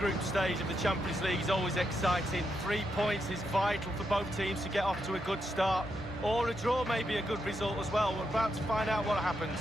group stage of the Champions League is always exciting. 3 points is vital for both teams to get off to a good start. Or a draw may be a good result as well. We're about to find out what happens.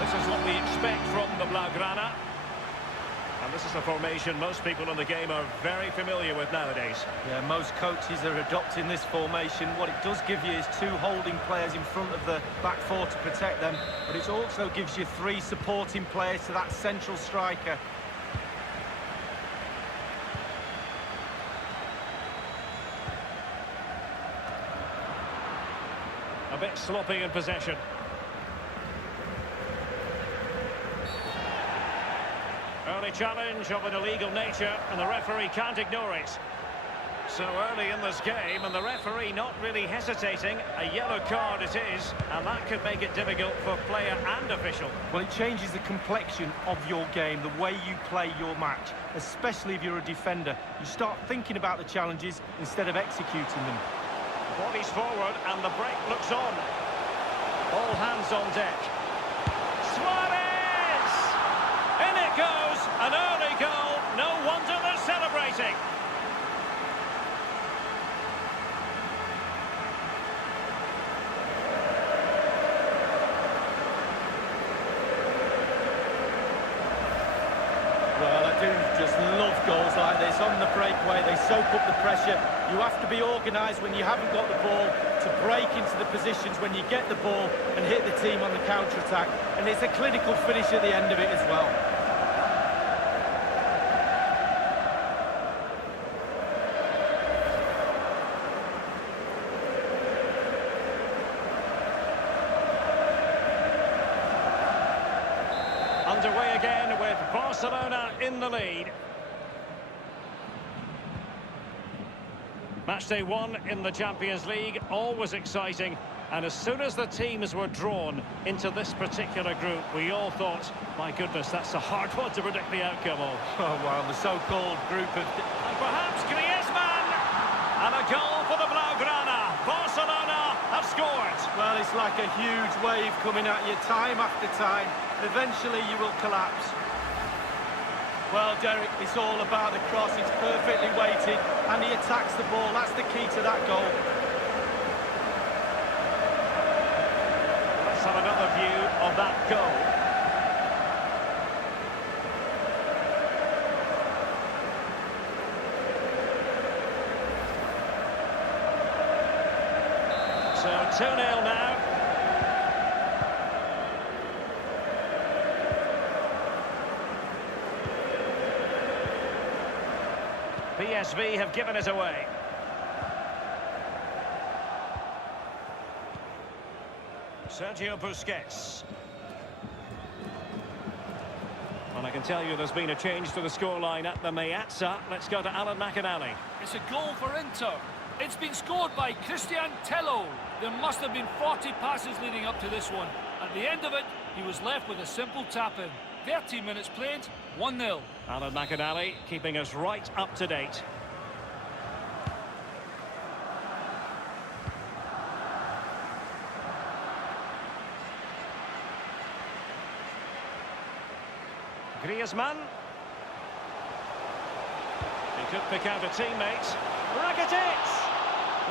This is what we expect from the Blaugrana. And this is a formation most people in the game are very familiar with nowadays. Yeah, most coaches are adopting this formation. What it does give you is 2 holding players in front of the back 4 to protect them, but it also gives you 3 supporting players to that central striker. A bit sloppy in possession. Early challenge of an illegal nature, and the referee can't ignore it. So early in this game, and the referee not really hesitating. A yellow card it is, and that could make it difficult for player and official. Well, it changes the complexion of your game, the way you play your match, especially if you're a defender. You start thinking about the challenges instead of executing them. Bodies forward, and the break looks on. All hands on deck. Suarez! In it goes! An early goal. No wonder they're celebrating. Well, I do just love goals like this. On the breakaway, they soak up the pressure. You have to be organised when you haven't got the ball to break into the positions when you get the ball and hit the team on the counter-attack. And it's a clinical finish at the end of it as well. Underway again with Barcelona in the lead. Matchday 1 in the Champions League, always exciting. And as soon as the teams were drawn into this particular group, we all thought, my goodness, that's a hard one to predict the outcome of. Oh, well, the so-called group of... And perhaps Griezmann! And a goal for the Blaugrana. Barcelona have scored. Well, it's like a huge wave coming at you time after time. Eventually you will collapse. Well, Derek, it's all about the cross. It's perfectly weighted, and he attacks the ball. That's the key to that goal. Let's have another view of that goal. So 2-0 now. PSV have given it away. Sergio Busquets. And I can tell you there's been a change to the scoreline at the Meazza. Let's go to Alan McInally. It's a goal for Inter. It's been scored by Christian Tello. There must have been 40 passes leading up to this one. At the end of it, he was left with a simple tap-in. 30 minutes played, 1-0. Alan McInally keeping us right up to date. Griezmann. He could pick out a teammate. Rakitic!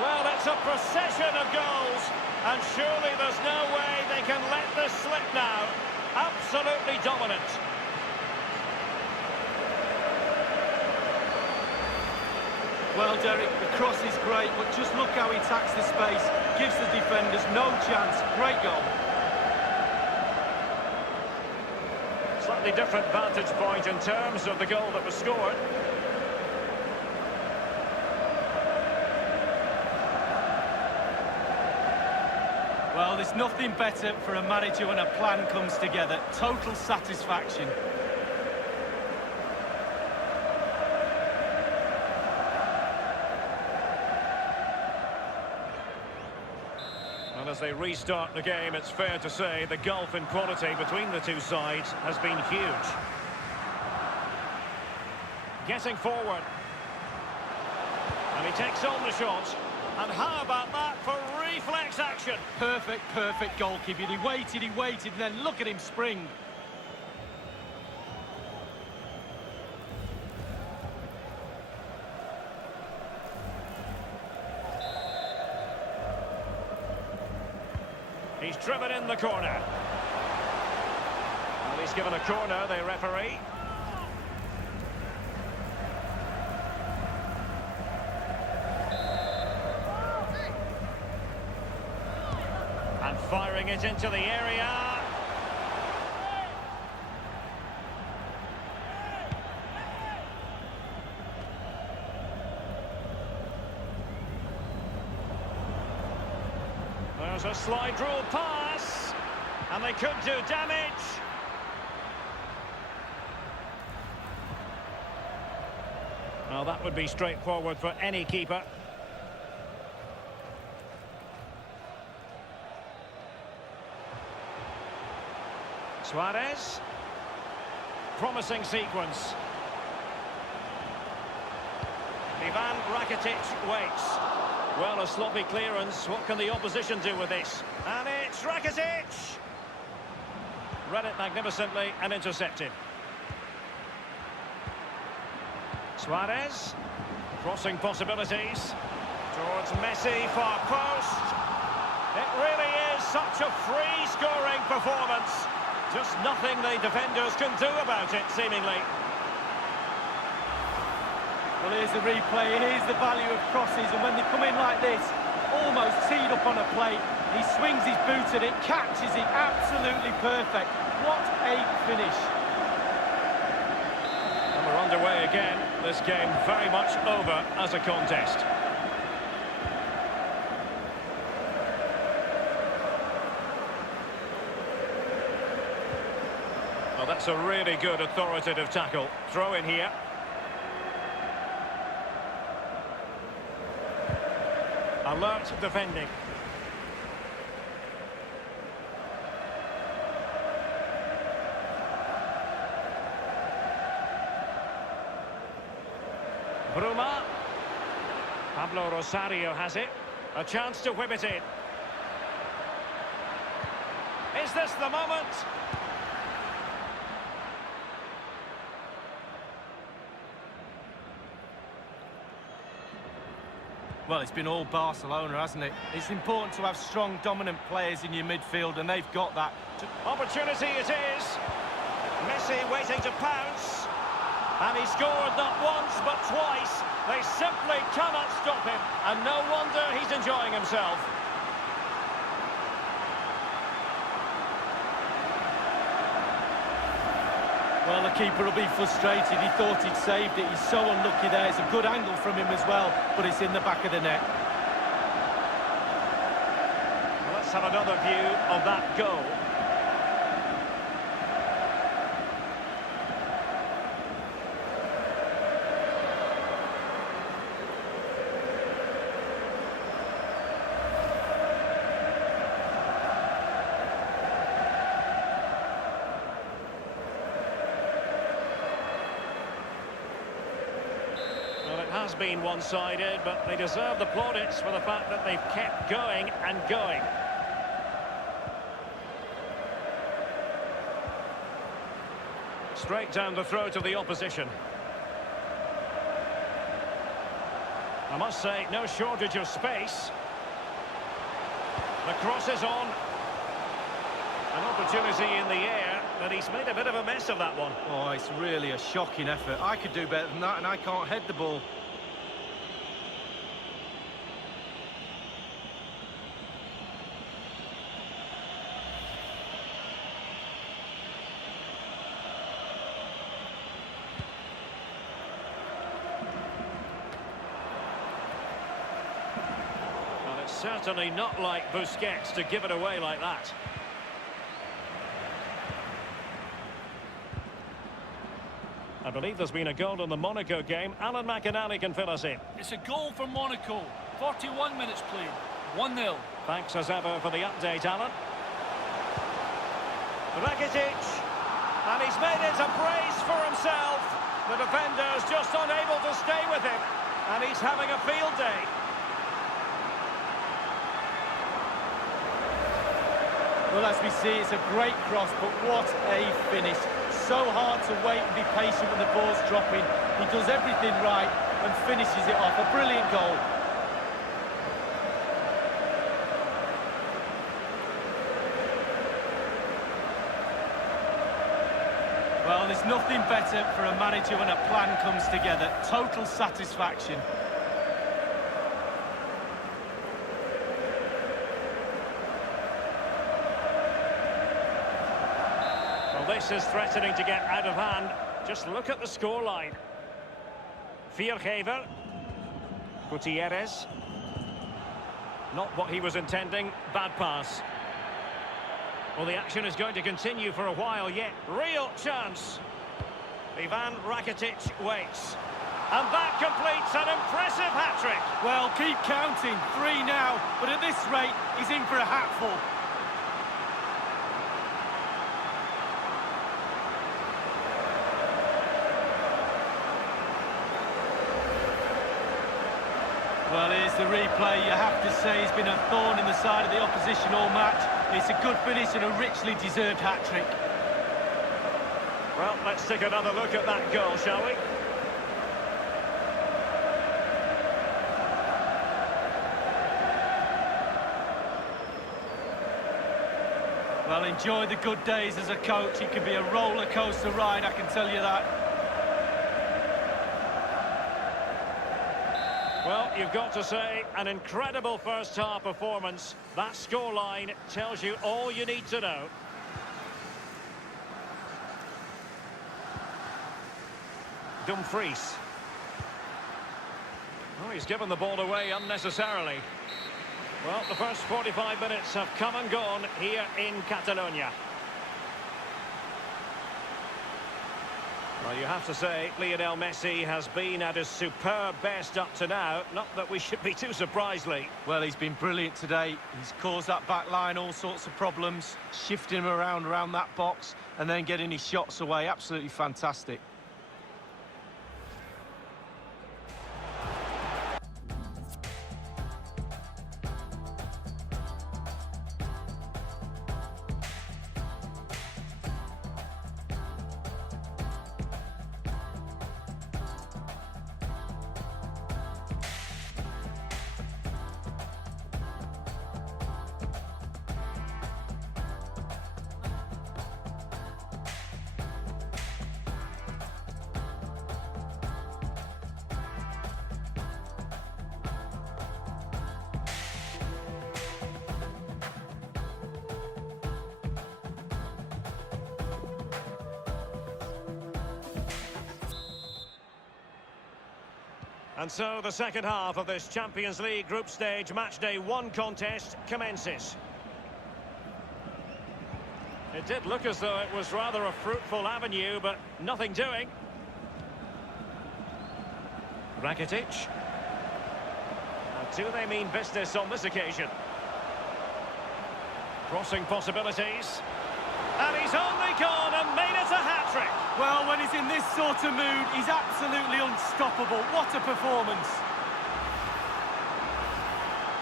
Well, it's a procession of goals, and surely there's no way they can let this slip now. Absolutely dominant. Well, Derek, the cross is great, but just look how he attacks the space. Gives the defenders no chance. Great goal. Slightly different vantage point in terms of the goal that was scored. Well, there's nothing better for a manager when a plan comes together. Total satisfaction. And as they restart the game, it's fair to say the gulf in quality between the two sides has been huge. Getting forward. And he takes on the shot. And how about that for reflex action? Perfect goalkeeping. He waited, and then look at him spring. He's driven in the corner. Well, he's given a corner, the referee. And firing it into the area. There's a slide rule pass. And they could do damage. Well, that would be straightforward for any keeper. Suarez. Promising sequence. Ivan Rakitic waits. Well, a sloppy clearance. What can the opposition do with this? And it's Rakitic! Read it magnificently and intercepted. Suarez. Crossing possibilities. Towards Messi, far post. It really is such a free-scoring performance. Just nothing the defenders can do about it, seemingly. Well, here's the replay, here's the value of crosses, and when they come in like this, almost teed up on a plate, he swings his boot at it, catches it, absolutely perfect. What a finish. And we're underway again. This game very much over as a contest. Well, that's a really good authoritative tackle. Throw in here. Alert defending. Bruma. Pablo Rosario has it. A chance to whip it in. Is this the moment? Well, it's been all Barcelona, hasn't it? It's important to have strong, dominant players in your midfield, and they've got that. Opportunity it is. Messi waiting to pounce. And he scored not once, but twice. They simply cannot stop him. And no wonder he's enjoying himself. Well, the keeper will be frustrated. He thought he'd saved it. He's so unlucky there. It's a good angle from him as well, but it's in the back of the net. Well, let's have another view of that goal. Has been one-sided, but they deserve the plaudits for the fact that they've kept going and going. Straight down the throat of the opposition. I must say, no shortage of space. The cross is on. An opportunity in the air, but he's made a bit of a mess of that one. Oh, it's really a shocking effort. I could do better than that, and I can't head the ball. Certainly not like Busquets to give it away like that. I believe there's been a goal in the Monaco game. Alan McInally can fill us in. It's a goal for Monaco. 41 minutes played. 1-0. Thanks as ever for the update, Alan. Rakitic. And he's made it a brace for himself. The defender's just unable to stay with him. And he's having a field day. Well, as we see, it's a great cross, but what a finish. So hard to wait and be patient when the ball's dropping. He does everything right and finishes it off. A brilliant goal. Well, there's nothing better for a manager when a plan comes together. Total satisfaction. Well, this is threatening to get out of hand. Just look at the scoreline. Viergever. Gutierrez. Not what he was intending. Bad pass. Well, the action is going to continue for a while yet. Real chance. Ivan Rakitic waits. And that completes an impressive hat-trick. Well, keep counting. 3 now. But at this rate, he's in for a hatful. Well, here's the replay. You have to say he's been a thorn in the side of the opposition all match. It's a good finish and a richly deserved hat-trick. Well, let's take another look at that goal, shall we? Well, enjoy the good days as a coach. It can be a roller coaster ride, I can tell you that. Well, you've got to say, an incredible first-half performance. That scoreline tells you all you need to know. Dumfries. Oh, he's given the ball away unnecessarily. Well, the first 45 minutes have come and gone here in Catalonia. Well, you have to say, Lionel Messi has been at his superb best up to now. Not that we should be too surprised, Lee. Well, he's been brilliant today. He's caused that back line all sorts of problems, shifting him around that box, and then getting his shots away. Absolutely fantastic. And so the second half of this Champions League group stage matchday 1 contest commences. It did look as though it was rather a fruitful avenue, but nothing doing. Rakitic. And do they mean business on this occasion? Crossing possibilities. And he's only gone and made it a hat-trick. Well, when he's in this sort of mood, he's absolutely unstoppable. What a performance.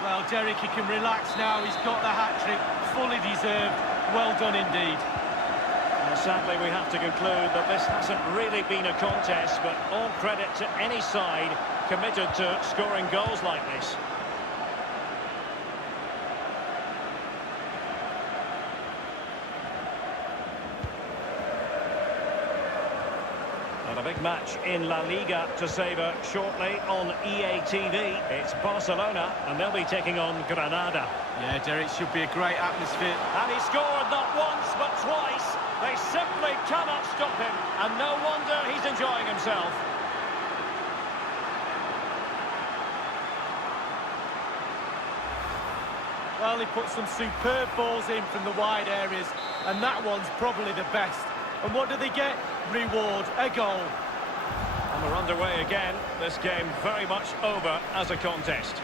Well, Derek, he can relax now. He's got the hat-trick, fully deserved. Well done indeed. Well, sadly, we have to conclude that this hasn't really been a contest, but all credit to any side committed to scoring goals like this. And a big match in La Liga to savour shortly on EA TV. It's Barcelona, and they'll be taking on Granada. Yeah, Derek, should be a great atmosphere. And he scored not once, but twice. They simply cannot stop him, and no wonder he's enjoying himself. Well, he put some superb balls in from the wide areas, and that one's probably the best. And what do they get? Reward, a goal. And we're underway again. This game very much over as a contest.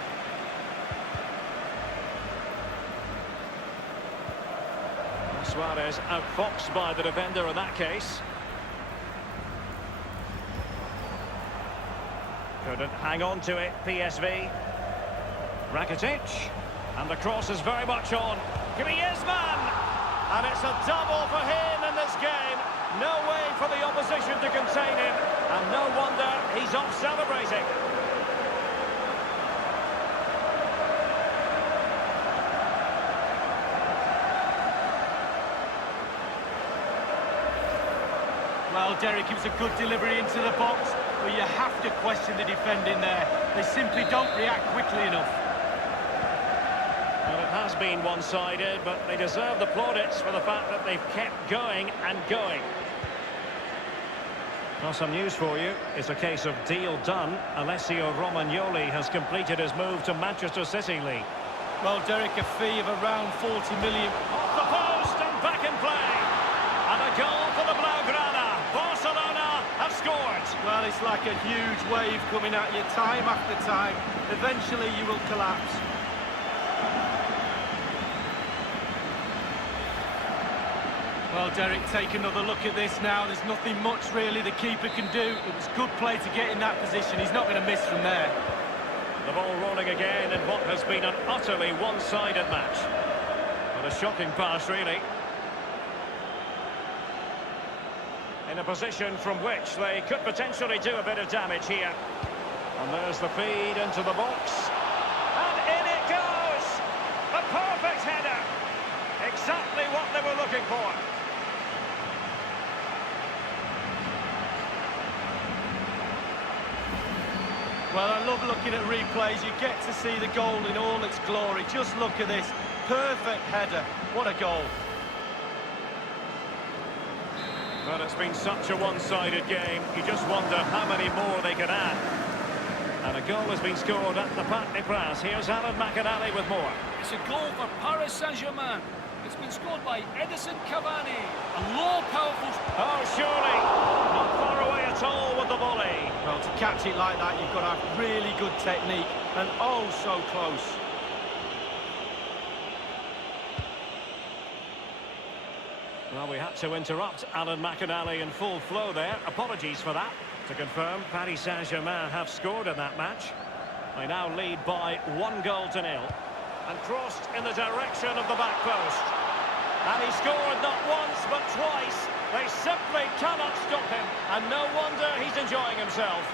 Suarez outfoxed by the defender in that case. Couldn't hang on to it, PSV. Rakitic. And the cross is very much on. Griezmann! And it's a double for him in this game. No way for the opposition to contain him. And no wonder he's off celebrating. Well, Derek, it was a good delivery into the box, but you have to question the defending there. They simply don't react quickly enough. Well, it has been one-sided, but they deserve the plaudits for the fact that they've kept going and going. Well, some news for you. It's a case of deal done. Alessio Romagnoli has completed his move to Manchester City League. Well, Derek, a fee of around 40 million. Off the post and back in play. And a goal for the Blaugrana. Barcelona have scored. Well, it's like a huge wave coming at you time after time. Eventually you will collapse. Well, Derek, take another look at this now. There's nothing much really the keeper can do. It was good play to get in that position. He's not going to miss from there. The ball rolling again in what has been an utterly one-sided match. But a shocking pass, really. In a position from which they could potentially do a bit of damage here. And there's the feed into the box. And in it goes! A perfect header! Exactly what they were looking for. Well, I love looking at replays. You get to see the goal in all its glory. Just look at this. Perfect header. What a goal. Well, it's been such a one-sided game. You just wonder how many more they can add. And a goal has been scored at the Parc des Princes. Here's Alan McInally with more. It's a goal for Paris Saint-Germain. It's been scored by Edison Cavani. A low, powerful... Oh, surely. Not far away at all with the volley. Well, to catch it like that, you've got to have really good technique. And oh, so close. Well, we had to interrupt Alan McInally in full flow there. Apologies for that. To confirm, Paris Saint-Germain have scored in that match. They now lead by 1-0. And crossed in the direction of the back post. And he scored not once, but twice. They simply cannot stop him. And no wonder he's enjoying himself.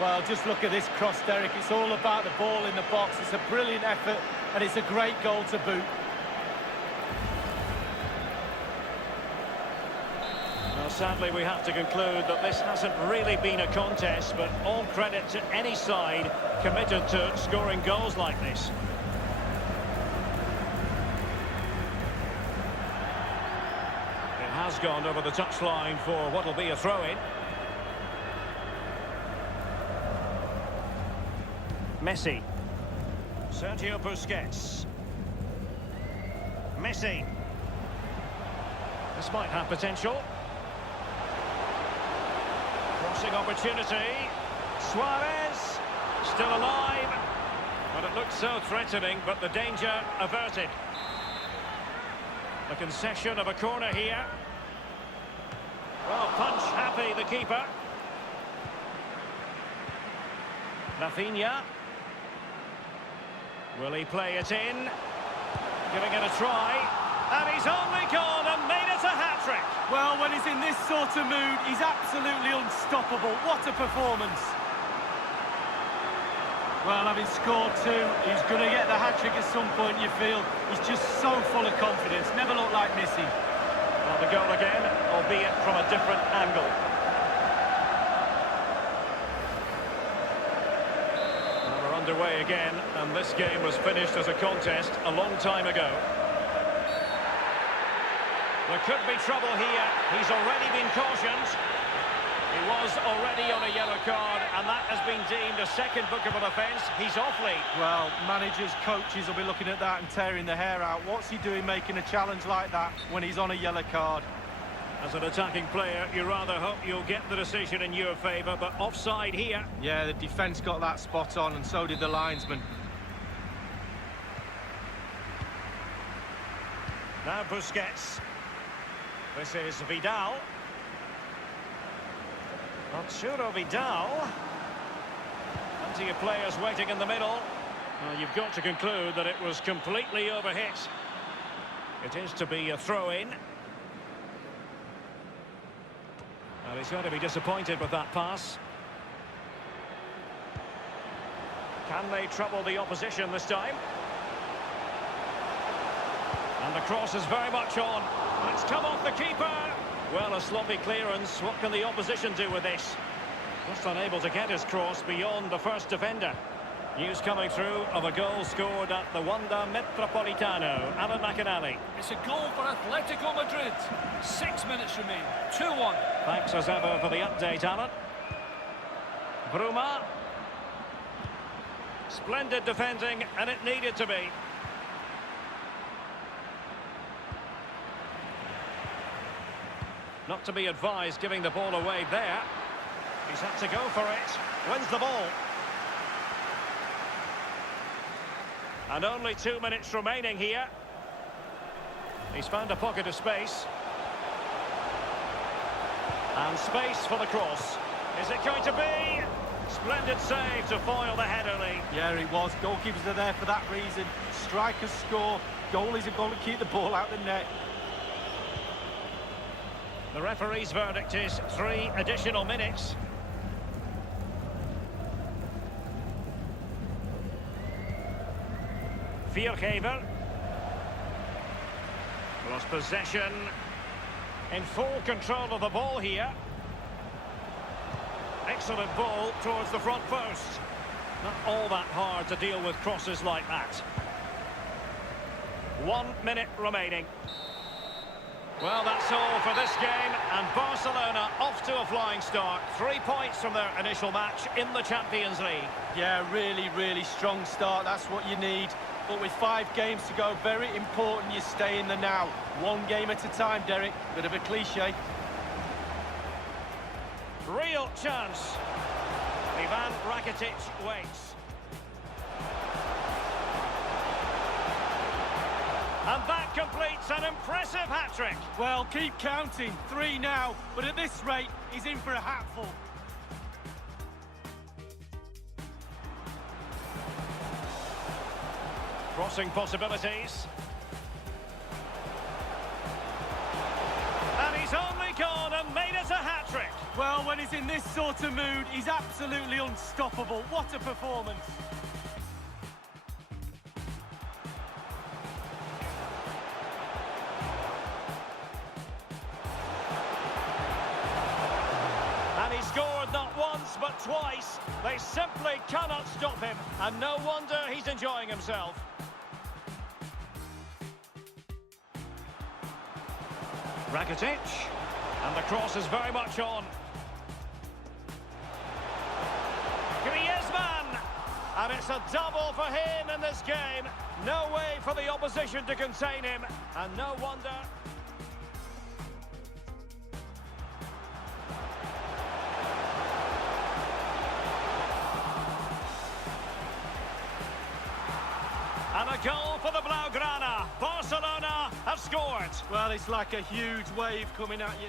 Well, just look at this cross, Derek. It's all about the ball in the box. It's a brilliant effort, and it's a great goal to boot. Well, sadly, we have to conclude that this hasn't really been a contest, but all credit to any side committed to scoring goals like this. It has gone over the touchline for what will be a throw-in. Messi. Sergio Busquets. Messi. This might have potential. Crossing opportunity. Suarez. Still alive. But it looked so threatening, but the danger averted. The concession of a corner here. Well, punch happy, the keeper. Rafinha. Will he play it in? Giving it a try. And he's only gone and made it a hat-trick. Well, when he's in this sort of mood, he's absolutely unstoppable. What a performance. Well, having scored two, he's going to get the hat-trick at some point, you feel. He's just so full of confidence. Never looked like missing. Well, the goal again, albeit from a different angle. Underway again, and this game was finished as a contest a long time ago. There could be trouble here. He's already been cautioned. He was already on a yellow card, and that has been deemed a second bookable offence. He's off lead. Well, managers, coaches will be looking at that and tearing their hair out. What's he doing making a challenge like that when he's on a yellow card? As an attacking player, you rather hope you'll get the decision in your favour, but offside here. Yeah, the defence got that spot on, and so did the linesman. Now Busquets. This is Vidal. Arturo Vidal. Plenty of players waiting in the middle. Well, you've got to conclude that it was completely overhit. It is to be a throw-in. And he's going to be disappointed with that pass. Can they trouble the opposition this time? And the cross is very much on. It's come off the keeper. Well, a sloppy clearance. What can the opposition do with this? Just unable to get his cross beyond the first defender. News coming through of a goal scored at the Wanda Metropolitano. Alan McInally. It's a goal for Atletico Madrid. 6 minutes remain. 2-1. Thanks as ever for the update, Alan. Bruma. Splendid defending, and it needed to be. Not to be advised giving the ball away there. He's had to go for it. Wins the ball. And only 2 minutes remaining here. He's found a pocket of space. And space for the cross. Is it going to be? Splendid save to foil the header lead. Yeah, it was. Goalkeepers are there for that reason. Strikers score. Goalies have got to keep the ball out the net. The referee's verdict is 3 additional minutes. Viergever. Lost possession. In full control of the ball here. Excellent ball towards the front post. Not all that hard to deal with crosses like that. 1 minute remaining. Well, that's all for this game, and Barcelona off to a flying start. 3 points from their initial match in the Champions League. Yeah, really, really strong start. That's what you need. But with 5 games to go, very important you stay in the now. 1 game at a time, Derek. Bit of a cliche. Real chance. Ivan Rakitic waits. And that completes an impressive hat-trick. Well, keep counting. 3 now. But at this rate, he's in for a hatful. Crossing possibilities. And he's only gone and made it a hat-trick. Well, when he's in this sort of mood, he's absolutely unstoppable. What a performance. And he scored not once, but twice. They simply cannot stop him. And no wonder he's enjoying himself. Rakitic. And the cross is very much on. Griezmann. And it's a double for him in this game. No way for the opposition to contain him. And no wonder... And a goal for the Blaugrana. Barcelona have scored. Well, it's like a huge wave coming at you.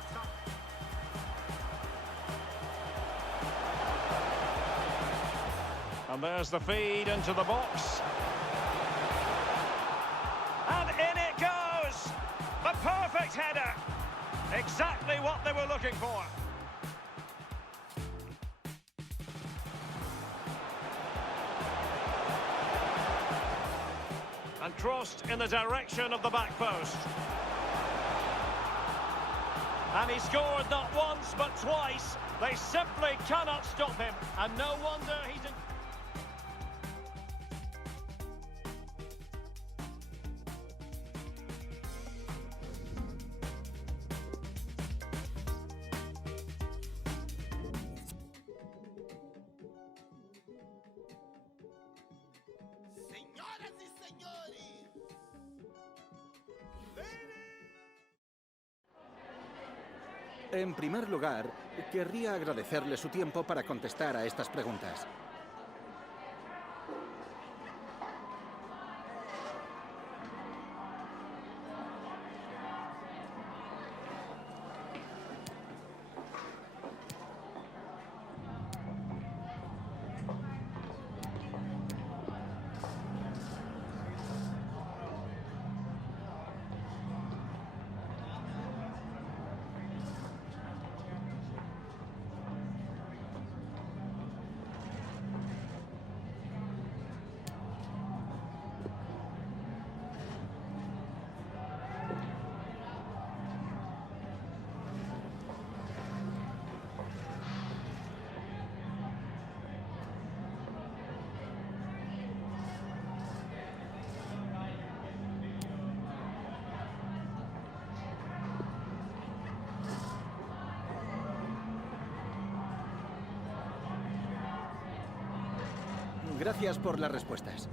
And there's the feed into the box. And in it goes. The perfect header. Exactly what they were looking for. And crossed in the direction of the back post. And he scored not once but twice. They simply cannot stop him. And no wonder he's in... En primer lugar, querría agradecerle su tiempo para contestar a estas preguntas. Gracias por las respuestas.